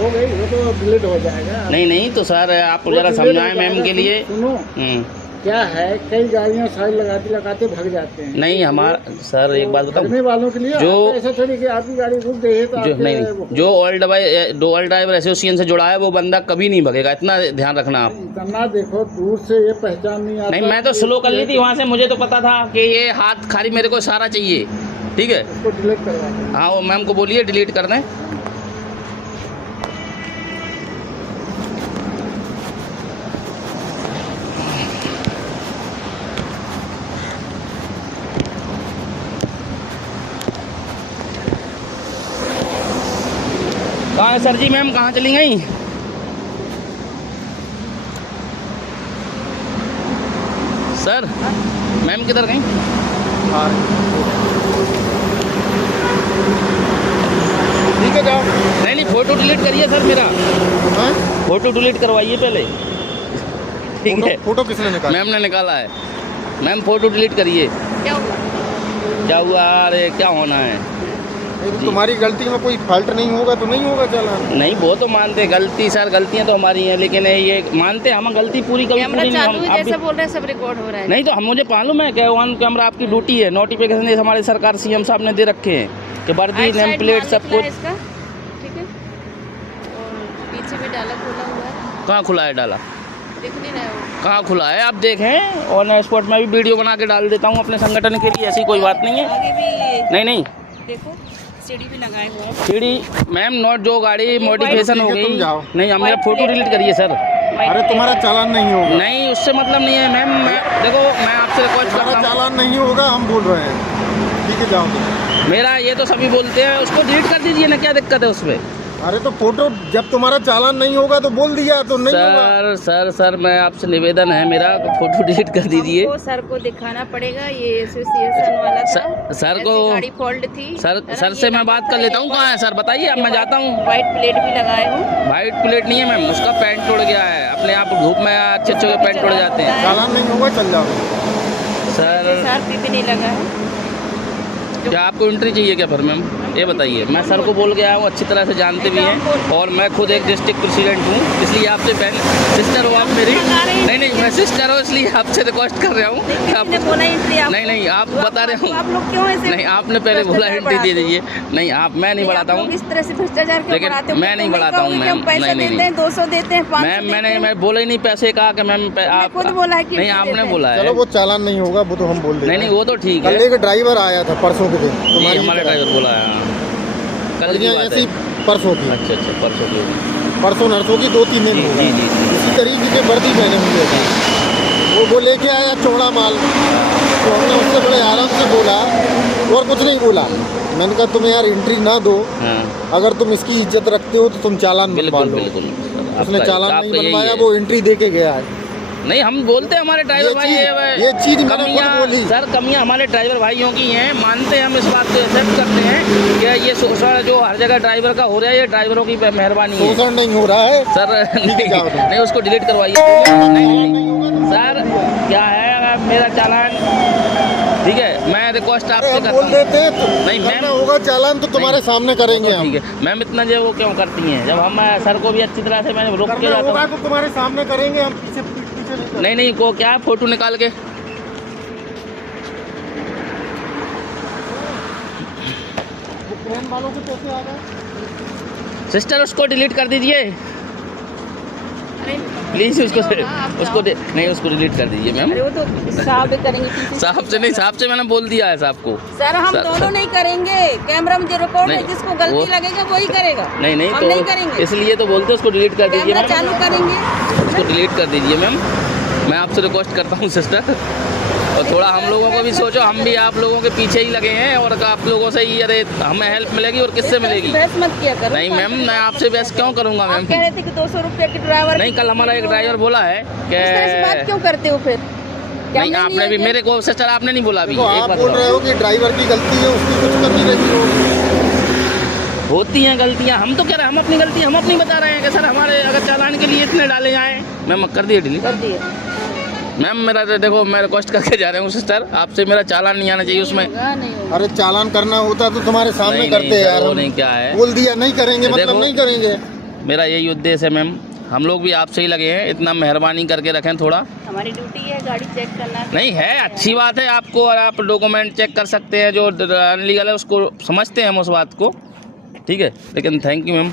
हो गई, वो तो डिलीट हो जाएगा। नहीं नहीं तो सर आप वो जरा delete हो समझाएं मैम जाएगा। के लिए। सुनो क्या है, कई गाड़ियाँ साइड लगाते लगाते भाग जाते हैं। नहीं हमारा सर एक बात बताऊं, भागने वालों के लिए जो- ऐसा थोड़ी कि आपकी गाड़ी रुक गई है तो जो आपके नहीं वो- जो ऑल ड्राइवर एसोसिएशन से जुड़ा है वो बंदा कभी नहीं भगेगा, इतना ध्यान रखना आप। इतना देखो दूर से ये पहचान नहीं आता। नहीं मैं तो स्लो कर ली थी वहाँ से, मुझे तो पता था कि ये हाथ खाली मेरे को इशारा चाहिए, ठीक है। उसको डिलीट करवा दें। हाँ वो मैम को बोलिए डिलीट कर दें। कहाँ है सर जी, मैम कहाँ चली गई? सर मैम किधर गई? ठीक है जाओ। नहीं नहीं फोटो डिलीट करिए सर मेरा, हाँ? फोटो डिलीट करवाइए पहले, ठीक है। फोटो किसने निकाला? मैम ने निकाला है, मैम फोटो डिलीट करिए। क्या हुआ? क्या हुआ? अरे क्या होना है, तुम्हारी गलती में कोई फॉल्ट नहीं होगा तो नहीं होगा चालान। नहीं वो तो मानते गलती सर, गलतियां तो हमारी हैं, लेकिन ये मानते हम गलती पूरी कभी कैमरा पूरी नहीं चालू है, हम जैसा बोल रहे हैं सब रिकॉर्ड हो रहा है। नहीं तो हम मुझे मालूम है कि ऑन कैमरा आपकी ड्यूटी है, नोटिफिकेशन ये हमारे सरकार सीएम साहब ने दे रखे हैं कि वर्दी राइट नेम साइड प्लेट माल सब निकला कुछ। है इसका, ठीक है। और पीछे भी डाला खुला हुआ है, कहाँ खुला है डाला? दिख नहीं रहा है वो। कहाँ खुला है आप देखें, ऑन स्पॉट में भी वीडियो बना के डाल देता हूँ अपने संगठन के लिए, ऐसी कोई बात नहीं है। आगे भी नहीं नहीं देखो सीढ़ी भी लगाए हुए हैं। सीढ़ी मैम नोट जो गाड़ी मॉडिफिकेशन हो ठीक है, तुम गई, जाओ। नहीं आप मेरा White फोटो plate डिलीट है। करिए सर। अरे तुम्हारा चालान नहीं होगा। नहीं उससे मतलब नहीं है मैम, मैं देखो मैं आपसे रिक्वेस्ट तुम्हारा करता हूँ, चालान नहीं होगा, हम बोल रहे हैं। ठीक है जाओ। मेरा ये तो सभी बोलते हैं, उसको डिलीट कर दीजिए ना, क्या दिक्कत है उसमें? अरे तो फोटो जब तुम्हारा चालान नहीं होगा तो बोल दिया तो नहीं होगा। सर मैं आपसे निवेदन है मेरा, फोटो डिलीट कर दीजिए। हमको सर को दिखाना पड़ेगा, ये एसोसिएशन वाला था। सर ऐसी को गाड़ी फॉल्ट थी सर से मैं बात कर लेता हूँ। कहाँ है सर बताइए, अब मैं जाता हूँ। व्हाइट प्लेट भी लगाए हूँ। वाइट प्लेट नहीं है मैम, उसका पैंट टूट गया है, अपने आप धूप में अच्छे अच्छे पैंट टूट जाते हैं। चालान नहीं होगा चल जाओ। सर SRP भी नहीं लगा है। क्या आपको एंट्री चाहिए क्या फिर मैम, ये बताइए। मैं सर को बोल के आया हूँ, अच्छी तरह से जानते भी हैं, और मैं खुद एक डिस्ट्रिक्ट प्रेसिडेंट हूँ, इसलिए आपसे सिस्टर हो आप मेरी। नहीं नहीं मैं सिस्टर हूँ, इसलिए आपसे रिक्वेस्ट कर रहा हूँ। किसने बोला एंट्री आप? नहीं नहीं आप बता रहे हो, आप लोग क्यों ऐसे? नहीं आपने पहले बोला एंट्री दे दीजिए। नहीं आप, मैं नहीं बढ़ाता हूँ, इस तरह से भ्रष्टाचार क्यों लेकिन बढ़ाते हो? मैं नहीं बढ़ाता हूँ मैम। पैसे नहीं देते हैं, 200 देते हैं, 500 मैम देते हैं। मैं बोला ही नहीं पैसे कहा कि मैम आप खुद बोला है कि नहीं, एंट्री आपने देते हैं। बोला है। चलो वो चालान नहीं होगा, वो तो हम बोल नहीं नहीं वो तो ठीक कल है, एक ड्राइवर आया था परसों के दिन जी तुम्हारी हमारे तरह। ड्राइवर बोला है, कल की बात ऐसी है। परसों की, अच्छा अच्छा परसों की होगी। परसों नरसों की 2-3 दिन जी हो जी गए। जी इसी तरीके के वर्दी पहने हुए थे, वो लेके आया चौड़ा माल, तो हमने उससे बड़े आराम से बोला और कुछ नहीं बोला। मैंने कहा तुम यार एंट्री ना दो, हाँ अगर तुम इसकी इज्जत रखते हो तो तुम चालान बनवा बिल्कुल लो। बिल्कुल। उसने चालान आपका नहीं यही बनवाया, है। वो एंट्री दे के गया है। नहीं हम बोलते हैं हमारे ड्राइवर भाई ये चीज मैंने खुद कमियां बोली। सर, कमियां हमारे ड्राइवर भाइयों की हैं, मानते हैं हम इस बात को, एक्सेप्ट करते हैं कि ये शोषण जो हर जगह ड्राइवर का हो रहा है, ये ड्राइवरों की मेहरबानी है शोषण नहीं हो रहा है सर। जाओ तुम। नहीं उसको डिलीट करवाइए। नहीं सर क्या है मेरा चालान, ठीक है मैं रिक्वेस्ट आपसे हम करता बोल हूँ। देते तो नहीं, मैम- करना होगा चालान तो तुम्हारे नहीं, सामने करेंगे हम। ठीक है मैम, इतना जो वो क्यों करती हैं, जब हम सर को भी अच्छी तरह से मैंने रोक के करना जाता होगा हूँ। तो तुम्हारे सामने करेंगे हम, पीछे पीछे नहीं नहीं को क्या फोटो निकाल के ट्रेन वालों के पैसे आ गए। सिस्टर उसको डिलीट कर दीजिए अरे प्लीज, उसको आप उसको जाओ। नहीं उसको डिलीट कर दीजिए मैम। अरे वो तो साहब करेंगे पीछे। साहब से नहीं, साहब से मैंने बोल दिया है साहब को। सर हम सर- दोनों सर- नहीं करेंगे, कैमरा में जो रिकॉर्ड है, नहीं, जिसको गलती वो- लगेगा वही करेगा। नहीं नहीं हम तो नहीं करेंगे, इसलिए तो बोलते उसको डिलीट कर दीजिए कैमरा मैम, चालू करेंगे। उसको डिलीट कर दीजिए मैम। मैं आपसे रिक्वेस्ट करता हूँ सिस्टर, और थोड़ा हम लोगों को भी सोचो, हम भी आप लोगों के पीछे ही लगे हैं, और आप लोगों से ही अरे हमें हेल्प मिलेगी और किससे मिलेगी। बहस मत किया करो। नहीं मैम मैं आपसे बहस क्यों करूँगा आप मैम। कह रहे थे कि 200 रुपये के ड्राइवर। नहीं कल हमारा एक ड्राइवर बोला है इस तरह से बात कि क्यों करते हो फिर? क्या नहीं हमने आपने भी किया? मेरे को सिस्टर आपने नहीं बोला अभी। देखो एक आप बात बोल रहे बताओ। हो कि ड्राइवर की गलती है, उसकी कुछ कमी नहीं होगी। होती हैं गलतियाँ, हम तो कह रहे हैं हम अपनी गलती हम अपनी बता रहे हैं कि सर हमारे अगर चालान के लिए इतने डाले जाएँ। मैम कर दिए डिलीट। कर दिए। मैम मेरा तो देखो मैं रिक्वेस्ट करके जा रहा हूँ सिस्टर, आपसे मेरा चालान नहीं आना चाहिए उसमें। नहीं होगा। अरे चालान करना होता तो तुम्हारे सामने नहीं, करते नहीं, यार। वो हम नहीं क्या है, बोल दिया नहीं करेंगे मतलब देखो- नहीं करेंगे। मेरा यही उद्देश्य है मैम। हम लोग भी आपसे ही लगे हैं, इतना मेहरबानी करके रखें थोड़ा। हमारी ड्यूटी है गाड़ी चेक करना। नहीं है, अच्छी बात है आपको, और आप डॉक्यूमेंट चेक कर सकते हैं, जो अनलीगल है उसको समझते हैं हम उस बात को, ठीक है। लेकिन थैंक यू मैम।